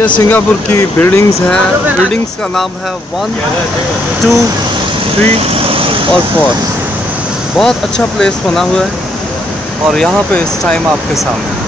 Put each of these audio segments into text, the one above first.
ये सिंगापुर की बिल्डिंग्स हैं। बिल्डिंग्स का नाम है 1, 2, 3 और 4। बहुत अच्छा प्लेस बना हुआ है और यहाँ पे इस टाइम आपके सामने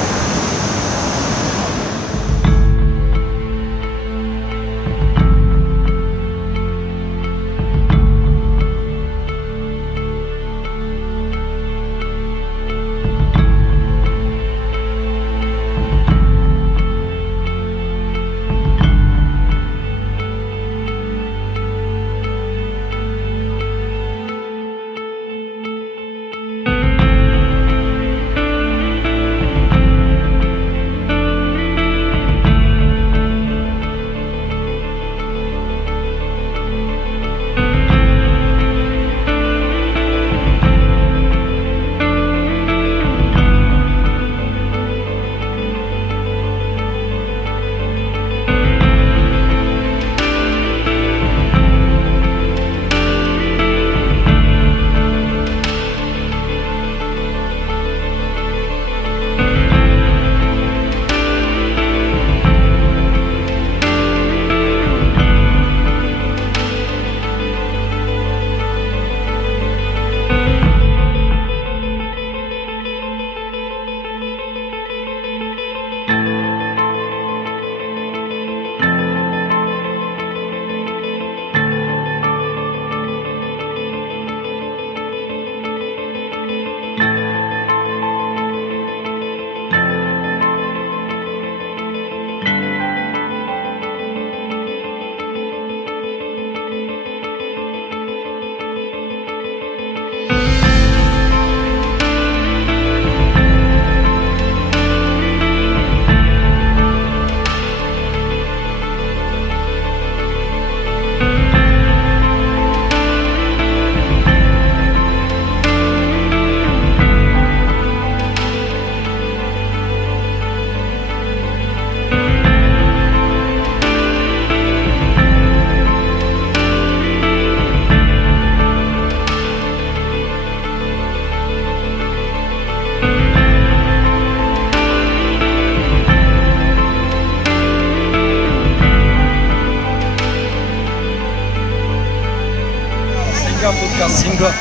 सिंगापुर का सिंघम।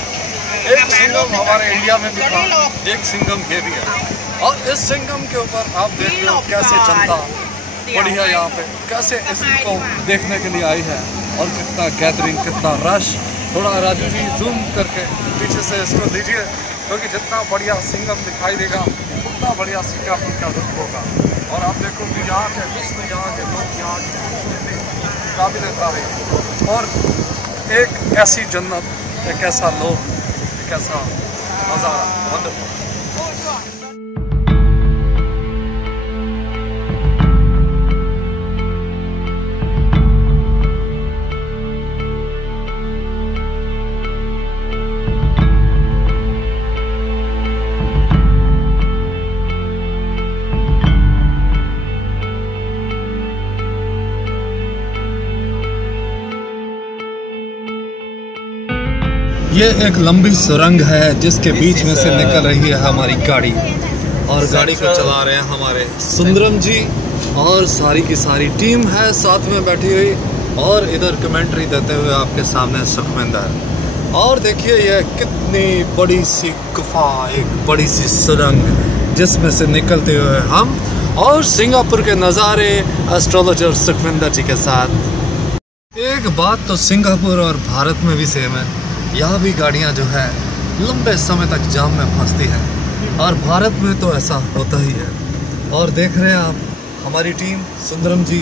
एक सिंघम हमारे इंडिया में भी था, एक सिंघम ये भी है। और इस सिंघम के ऊपर आप देख रहे हो कैसे जनता पड़ी है यहाँ पे, कैसे इसको देखने के लिए आई है और कितना गैदरिंग, कितना रश। थोड़ा राजू जी जूम करके पीछे से इसको लीजिए, क्योंकि जितना बढ़िया सिंघम दिखाई देगा उतना बढ़िया सिंगापुर का रुख होगा। और आप देखो कि यहाँ के विश्व, यहाँ के लोग, यहाँ की खूबसूरती काबिल तारीफ और एक ऐसी जन्नत, एक ऐसा लोग, एक ऐसा नज़ारा, वंडरफुल। ये एक लंबी सुरंग है जिसके बीच में से निकल रही है हमारी गाड़ी, और गाड़ी को चला रहे हैं हमारे सुंदरम जी और सारी की सारी टीम है साथ में बैठी हुई। और इधर कमेंट्री देते हुए आपके सामने सुखविंदर। और देखिए ये कितनी बड़ी सी गुफा, एक बड़ी सी सुरंग जिसमें से निकलते हुए हम और सिंगापुर के नज़ारे एस्ट्रोलॉजर सुखविंदर जी के साथ। एक बात तो सिंगापुर और भारत में भी सेम है, यहाँ भी गाड़ियाँ जो है लंबे समय तक जाम में फंसती हैं और भारत में तो ऐसा होता ही है। और देख रहे हैं आप हमारी टीम, सुंदरम जी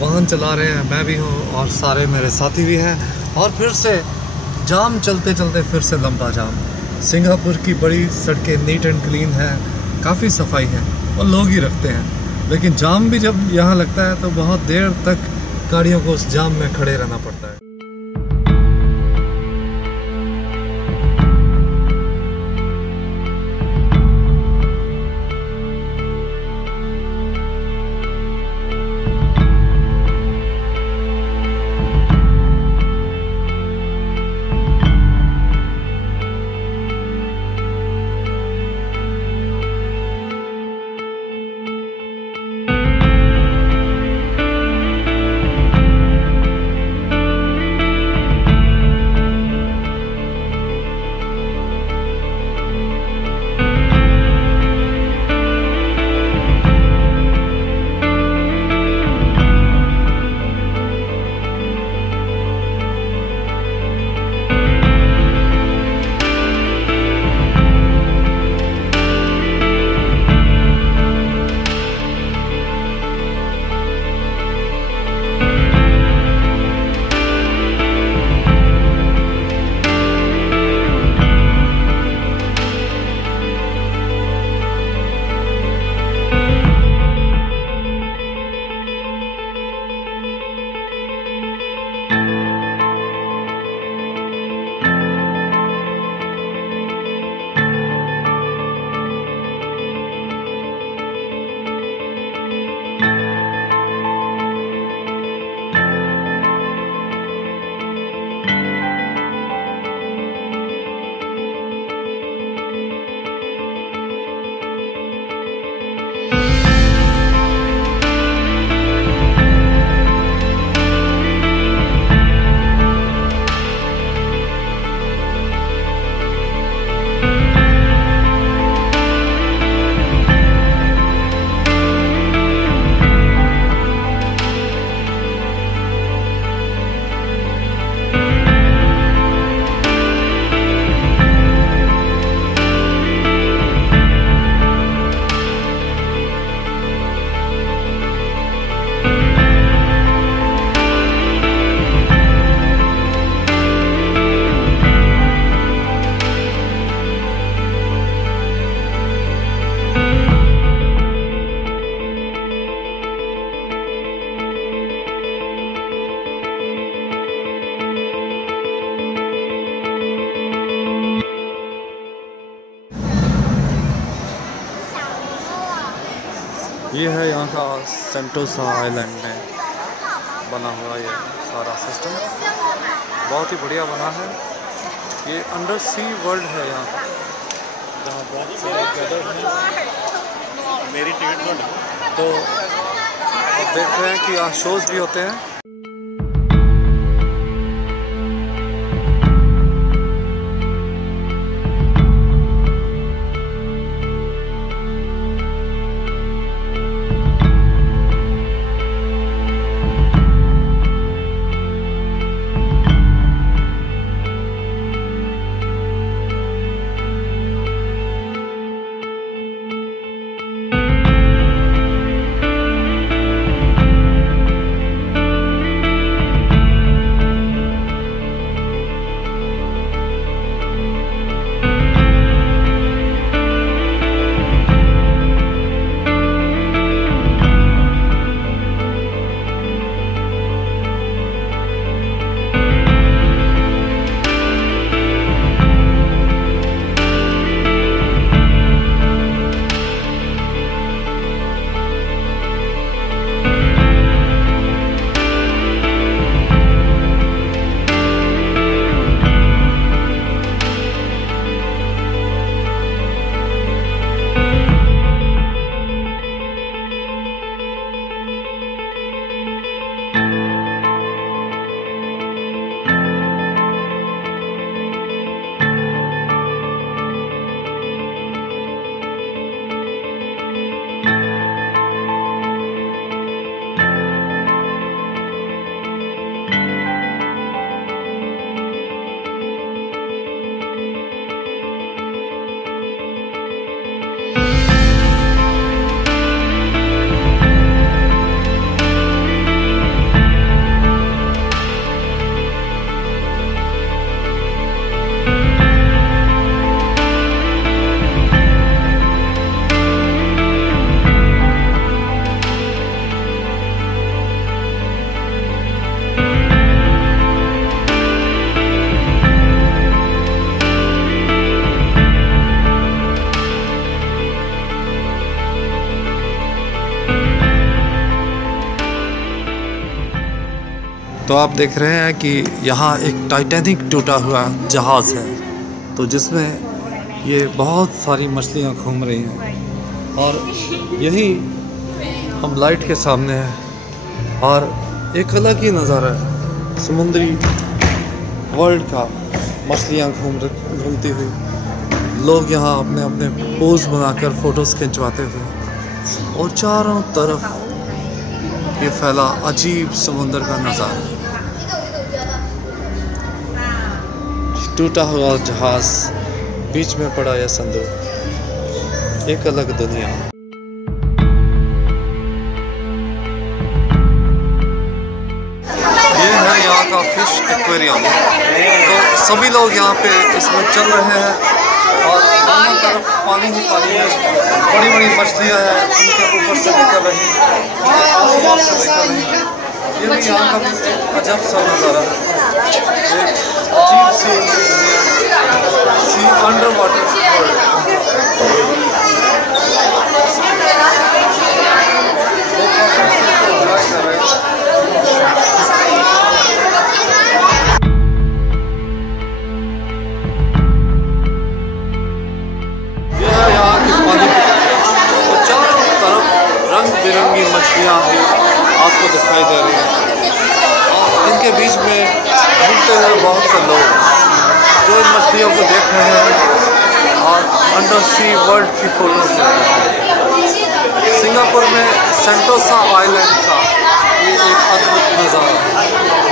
वाहन चला रहे हैं, मैं भी हूँ और सारे मेरे साथी भी हैं। और फिर से जाम चलते चलते फिर से लंबा जाम। सिंगापुर की बड़ी सड़कें नीट एंड क्लीन है, काफ़ी सफाई है और लोग ही रखते हैं, लेकिन जाम भी जब यहाँ लगता है तो बहुत देर तक गाड़ियों को उस जाम में खड़े रहना पड़ता है। ये है यहाँ का सेंटोसा आइलैंड में बना हुआ ये सारा सिस्टम, बहुत ही बढ़िया बना है। ये अंडर सी वर्ल्ड है यहाँ का, जहाँ बहुत सारे गदर हैं। मेरी टिकट तो आप देख रहे हैं कि यहाँ शोज़ भी होते हैं। तो आप देख रहे हैं कि यहाँ एक टाइटैनिक टूटा हुआ जहाज़ है, तो जिसमें ये बहुत सारी मछलियाँ घूम रही हैं और यही हम लाइट के सामने हैं और एक अलग ही नज़ारा है समुद्री वर्ल्ड का। मछलियाँ घूमती हुई, लोग यहाँ अपने अपने पोज बनाकर फ़ोटोज़ खिंचवाते हुए और चारों तरफ ये फैला अजीब समुंदर का नज़ारा। टूटा हुआ जहाज, बीच में पड़ा यह संदूक, एक अलग दुनिया। ये है यहाँ का फिश एक्वेरियम, तो सभी लोग यहाँ पे इसमें चल रहे हैं और दोनों तरफ पानी ही पानी है, बड़ी बड़ी मछलियाँ हैं उनके ऊपर से निकल रही हैं, आसपास से निकल रही हैं। ये भी यहाँ का भी एक अजब सा नज़ारा है, एक अजीब सी अंडर वाटर वर्ल्ड। यह है यहाँ की पानी, तो चारों तरफ रंग बिरंगी मछलियाँ आपको दिखाई दे रही हैं और इनके बीच में घूमते हुए बहुत से लोग जो इन मछलियों को देख रहे हैं और अंडर सी वर्ल्ड की फोटोज ले रहे हैं। सिंगापुर में सेंटोसा आइलैंड का ये एक अद्भुत नज़ारा है।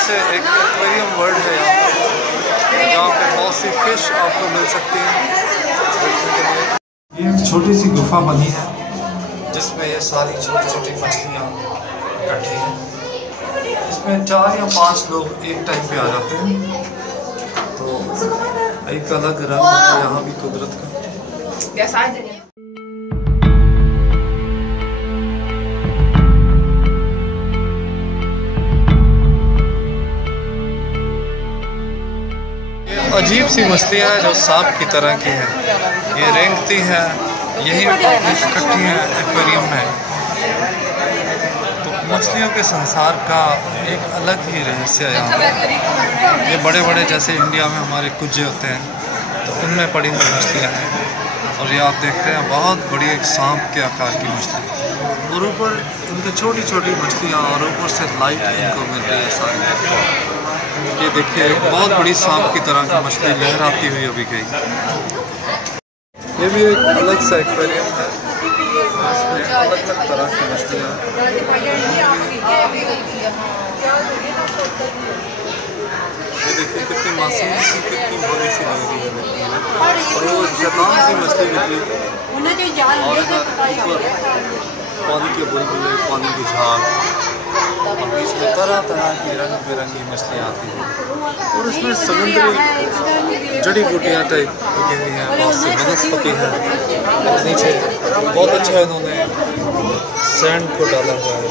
से एक एक्वेरियम वर्ल्ड है यहाँ पे, जहाँ पे बहुत सी फिश आपको मिल सकती हैं देखने के लिए। ये एक छोटी सी गुफा बनी है जिसमें ये सारी छोटी छोटी मछलियाँ इकट्ठी हैं। इसमें 4 या 5 लोग एक टाइम पे आ जाते हैं, तो एक अलग रंग है यहाँ भी कुदरत का। अजीब सी मछलियाँ हैं जो सांप की तरह की हैं। ये रेंगती हैं, यही इकट्ठी हैं एक्वेरियम में। तो मछलियों के संसार का एक अलग ही रहस्य है यहाँ पे। ये बड़े बड़े जैसे इंडिया में हमारे कुजे होते हैं, तो उनमें पड़ी हुई मछलियाँ हैं। और ये आप देख रहे हैं बहुत बड़ी एक सांप के आकार की मछली, और ऊपर उनकी छोटी छोटी मछलियाँ, और ऊपर से लाइट इनको मिल रही है सारी। ये देखिए बहुत बड़ी सांप की तरह की मछली लहराती हुई अभी गई। ये भी एक अलग सा एक्वेरियम है, इसमें अलग अलग तरह की मछलियाँ। ये देखिए कितनी मासूम सी, कितनी बड़ी सी लग रही है देखने में। और वो शैतान सी मछली निकली, और इधर ऊपर पानी के बुलबुले, पानी की झाग, और बीच में तरह तरह की रंग बिरंगी मछलियाँ आती हैं। और इसमें समुद्री जड़ी बूटियाँ टाइप लगी हुई हैं, बहुत सी वनस्पति है। और नीचे बहुत अच्छा इन्होंने सैंड को डाला हुआ है।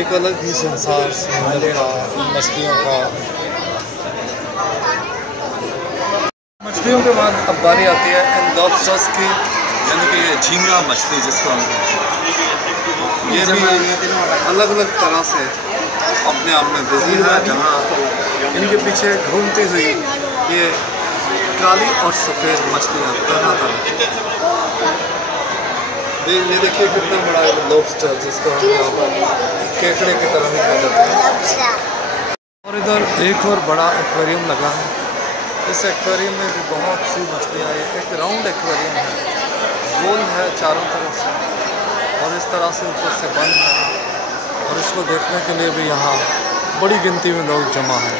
एक अलग ही संसार समुद्र का, मछलियों का। मछलियों के बाद अब बारी आती है इन लॉबस्टर्स की, यानी कि ये झींगा मछली जिसको हम कहते हैं। ये भी अलग अलग तरह से अपने आप में बिजी है, जहाँ इनके पीछे घूमती हुई ये काली और सफ़ेद मछलियाँ तरह तरह। ये देखिए कितना बड़ा है लॉबस्टर, जिसको हम यहाँ पर केकड़े की तरह ही कहते हैं। और इधर एक और बड़ा एक्वेरियम लगा है। इस एक्वेरियम में भी बहुत सी मछलियाँ। एक राउंड एक्वेरियम है, गोल है चारों तरफ से, और इस तरह से ऊपर से बंद है। और इसको देखने के लिए भी यहाँ बड़ी गिनती में लोग जमा हैं।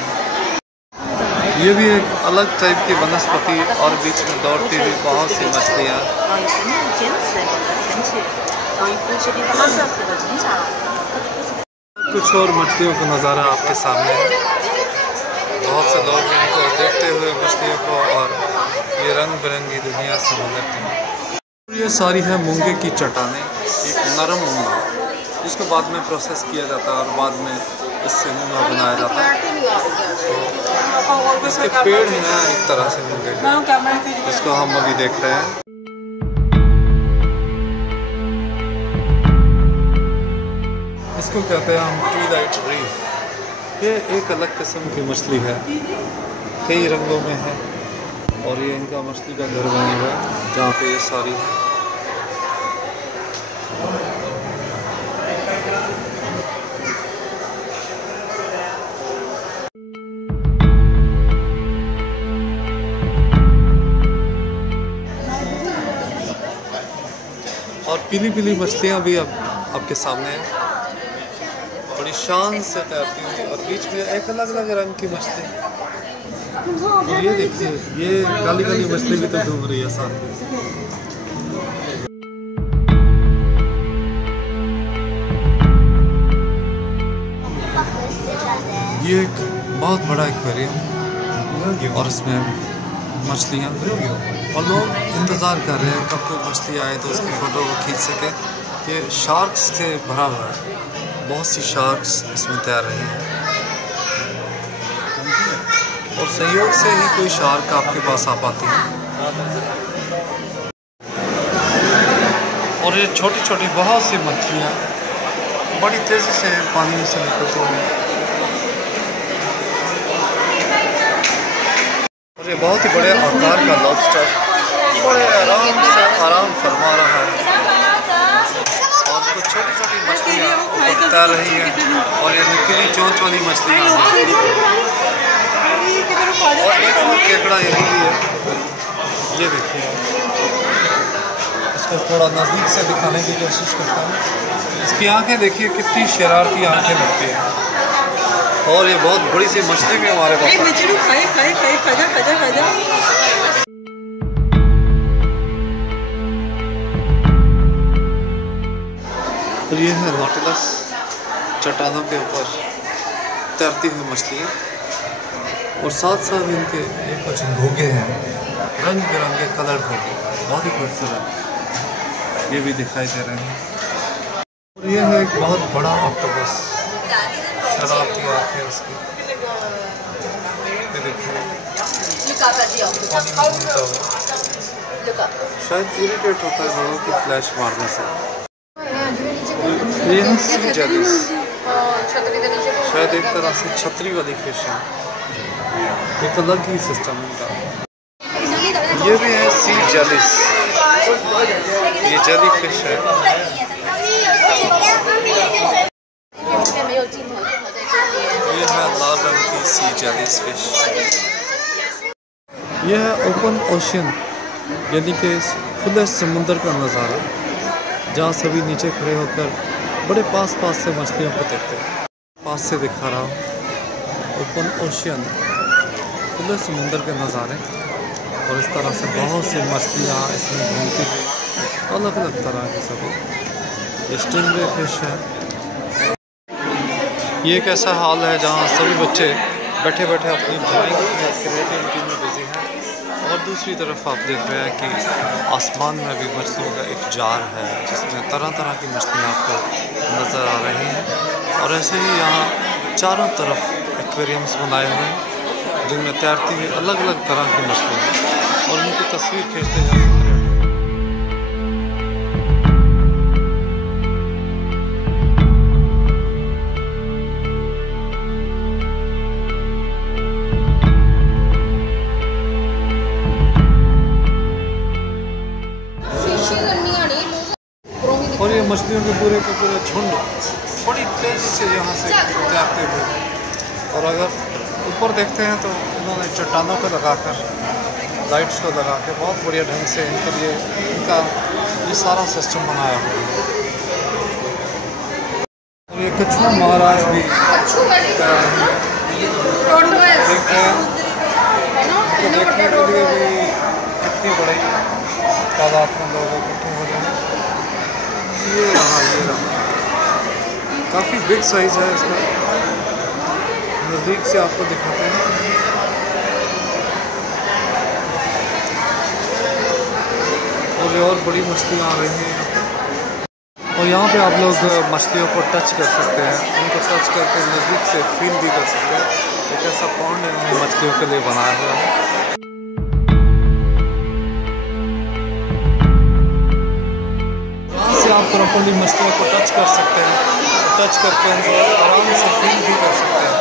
ये भी एक अलग टाइप की वनस्पति, और बीच में दौड़ती हुई बहुत सी मछलियाँ। कुछ और मछलियों का नज़ारा आपके सामने है। बहुत से लोग इनको देखते हुए मछलियों को और ये रंग बिरंगी दुनिया से गुजरते हैं। ये सारी है मूंगे की चट्टानें, एक नरम मूंगा, जिसको बाद में प्रोसेस किया जाता है और बाद में इससे मूंगा बनाया जाता है। तो इसके पेड़ हैं एक तरह से मूंगे, जिसको हम अभी देख रहे हैं। इसको कहते हैं हम ट्विलाइट रीफ। ये एक अलग किस्म की मछली है, कई रंगों में है। और ये इनका मछली का घर बना हुआ है, जहाँ पे ये सारी है। और पीली पीली मछलियाँ भी अब आपके सामने हैं, बड़ी शान से तैरती हुई, और बीच में एक अलग अलग रंग की मछली। और ये देखिए, ये काली काली मछली भी तो घूम रही है साथ में। ये एक बहुत बड़ा एक्वेरियम, और इसमें मछलियाँ, और लोग इंतज़ार कर रहे हैं कब कोई मछली आए तो उसकी फ़ोटो को खींच सके। ये शार्क्स से भरा हुआ है, बहुत सी शार्क्स इसमें तैर रही हैं, और संयोग से ही कोई शार्क आपके पास आ पाती है। और ये छोटी छोटी बहुत सी मछलियाँ बड़ी तेज़ी से पानी से निकलती हैं। और ये बहुत ही बड़े आकार का लॉबस्टर बड़े आराम फरमा रहा है, और कुछ छोटी छोटी मछलियाँ ऊपर तैर रही हैं, और ये नुकीली चोंच वाली मछलियाँ, और एक और केकड़ा यही भी है। ये देखिए, इसको थोड़ा नज़दीक से दिखाने की कोशिश करता हूँ। इसकी आंखें देखिए, कितनी शरारती आंखें लगती हैं। और ये बहुत बड़ी सी मछली भी हमारे पास है। और ये है नॉटिलस, चट्टानों के ऊपर तैरती हुई मछलियाँ, और साथ साथ इनके कुछ घोंगे हैं, रंग बिरंगे कलर घोंगे। बहुत ही खूबसूरत, ये भी दिखाई दे रहे हैं। और ये है एक बहुत बड़ा ऑक्टोपस, शरारती आँखें उसकी, ये देखिए शायद इरिटेट होता है लोगों की फ्लैश मारने से। ये है सी जेलिस, शायद एक तरह से छतरी वाली फिश है, एक अलग ही सिस्टम उनका। ये भी है सी जेलिस, ये जेली फिश है। ये है लाल रंग की सी जेलिस फिश। यह है ओपन ओशन, यानी कि खुले समुंदर का नज़ारा, जहाँ सभी नीचे खड़े होकर बड़े पास से मछलियों को देखते हैं। पास से दिखा रहा हूँ ओपन ओशन, खुले समुंदर के नज़ारे, और इस तरह से बहुत सी मछलियाँ इसमें घूमती हुई, अलग अलग तरह की सभी। ये स्टिंगरे फिश है। ये एक ऐसा हॉल है जहाँ सभी बच्चे बैठे बैठे अपनी ड्राइंग में, क्रिएटिविटी में बिजी हैं। और दूसरी तरफ आप देख रहे हैं कि आसमान में भी मछलियों का एक जार है, जिसमें तरह तरह की मछलियाँ आपको नज़र आ रही हैं। और ऐसे ही यहाँ चारों तरफ एक्वेरियम्स बनाए हुए हैं, जिनमें तैरती हुई अलग अलग तरह की मछलियाँ, और उनकी तस्वीर खींचते जाते हैं। और ये मछलियों के पूरे झुंड बड़ी तेज़ी से यहाँ से तैरते हुए, और अगर ऊपर देखते हैं तो इन्होंने चट्टानों को लगाकर, लाइट्स को लगा के बहुत बढ़िया ढंग से इनके लिए इनका ये सारा सिस्टम बनाया हुआ है। और ये कछुआ महाराज भी देखने के लिए भी कितनी बड़ी तादाद में लोग इकट्ठे हो रहे हैं। ये रहा काफ़ी बिग साइज़ है इसका, नज़दीक से आपको दिखाते हैं। और बड़ी मछलियाँ आ रही हैं, और यहाँ पे आप लोग मछलियों को टच कर सकते हैं, उनको टच करके नज़दीक से फील भी कर सकते हैं। एक ऐसा पॉन्ड इन्होंने मछलियों के लिए बनाया हुआ है। आप प्रॉपर्ली मछलियों को टच कर सकते हैं, टच करके उनको आराम से फील भी कर सकते हैं।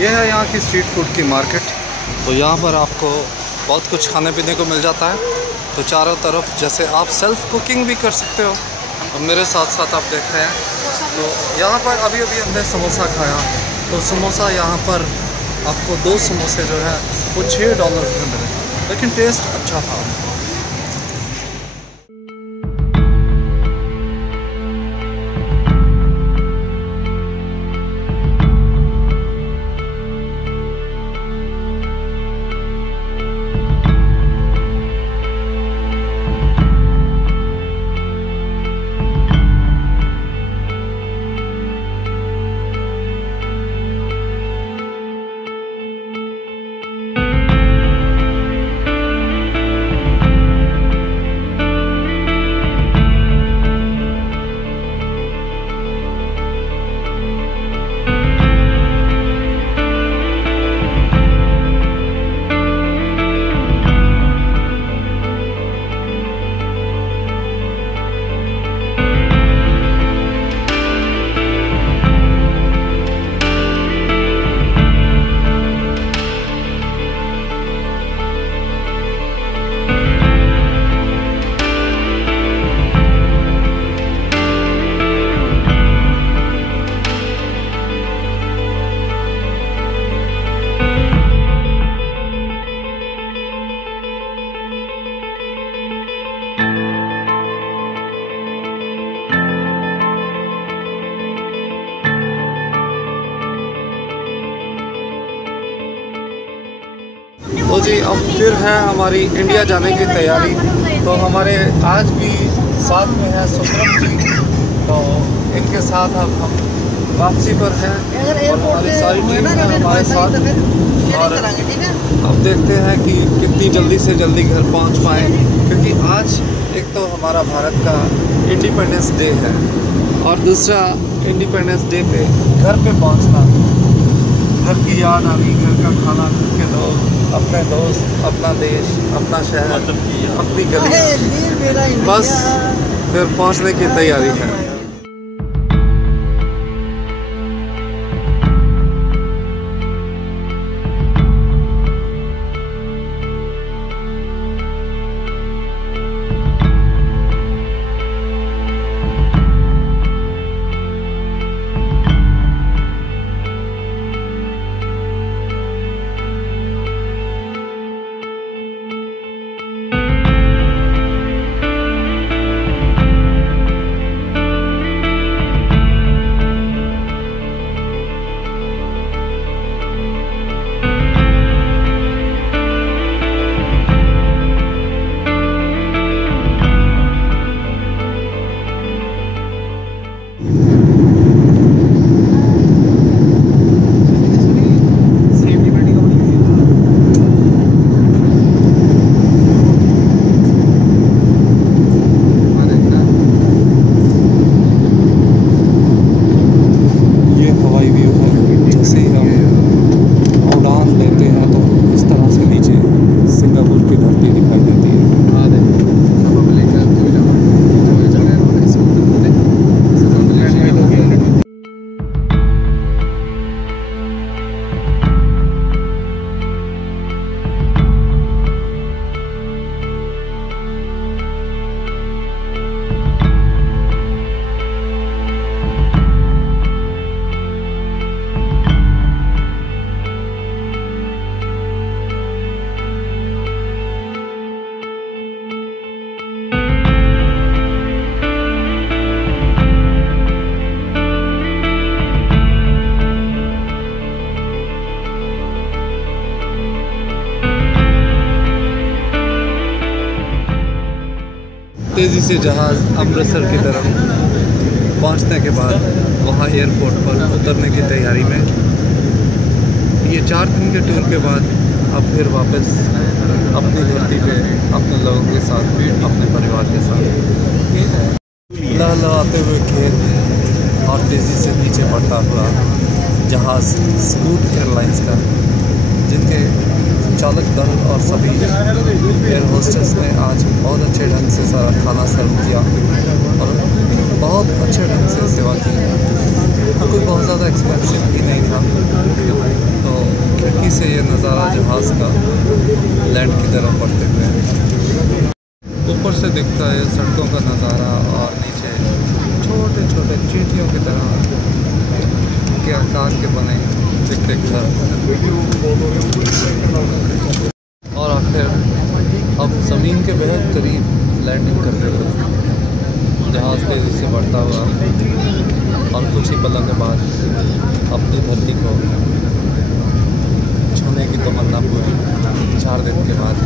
ये है यहाँ की स्ट्रीट फूड की मार्केट। तो यहाँ पर आपको बहुत कुछ खाने पीने को मिल जाता है। तो चारों तरफ जैसे आप सेल्फ कुकिंग भी कर सकते हो, और मेरे साथ साथ आप देख रहे हैं। तो यहाँ पर अभी हमने समोसा खाया, तो समोसा यहाँ पर आपको 2 समोसे जो है वो $6 में मिले, लेकिन टेस्ट अच्छा था। जी अब फिर है हमारी इंडिया जाने की तैयारी। तो हमारे आज भी साथ में है सुंदरम जी, तो इनके साथ अब हम वापसी पर हैं और हमारी सारी टीम है हमारे साथ। और अब देखते हैं कि कितनी जल्दी से जल्दी घर पहुंच पाएँ, क्योंकि आज एक तो हमारा भारत का इंडिपेंडेंस डे है और दूसरा इंडिपेंडेंस डे पे घर पे पहुंचना, घर की याद आ गई, घर का खाना, घर के लोग, अपने दोस्त, अपना देश, अपना शहर, अपनी गली, बस फिर पहुंचने की तैयारी है। तेज़ी से जहाज़ अमृतसर की तरफ पहुंचने के बाद वहां एयरपोर्ट पर उतरने की तैयारी में। ये 4 दिन के टूर के बाद अब फिर वापस अपनी धरती पे अपने लोगों के साथ, अपने परिवार के साथ लहलहाते हुए खेत और तेज़ी से नीचे बढ़ता हुआ जहाज़ स्कूट एयरलाइंस का, जिनके चालक दल और सभी एयर होस्टेस ने आज बहुत अच्छे ढंग से सारा खाना सर्व किया और बहुत अच्छे ढंग से सेवा की। कोई बहुत ज़्यादा एक्सपेंसिव भी नहीं था। तो खिड़की से ये नज़ारा जहाज़ का लैंड की तरफ बढ़ते हुए ऊपर से दिखता है सड़कों का नज़ारा और नीचे छोटे छोटे चींटियों की तरह के आकार के बने दिखते घर। और आखिर अब ज़मीन के बेहद करीब लैंडिंग करते हुए जहाज़ तेज़ी से बढ़ता हुआ और कुछ ही पलों के बाद अपनी धरती को छूने की तमन्ना पूरी 4 दिन के बाद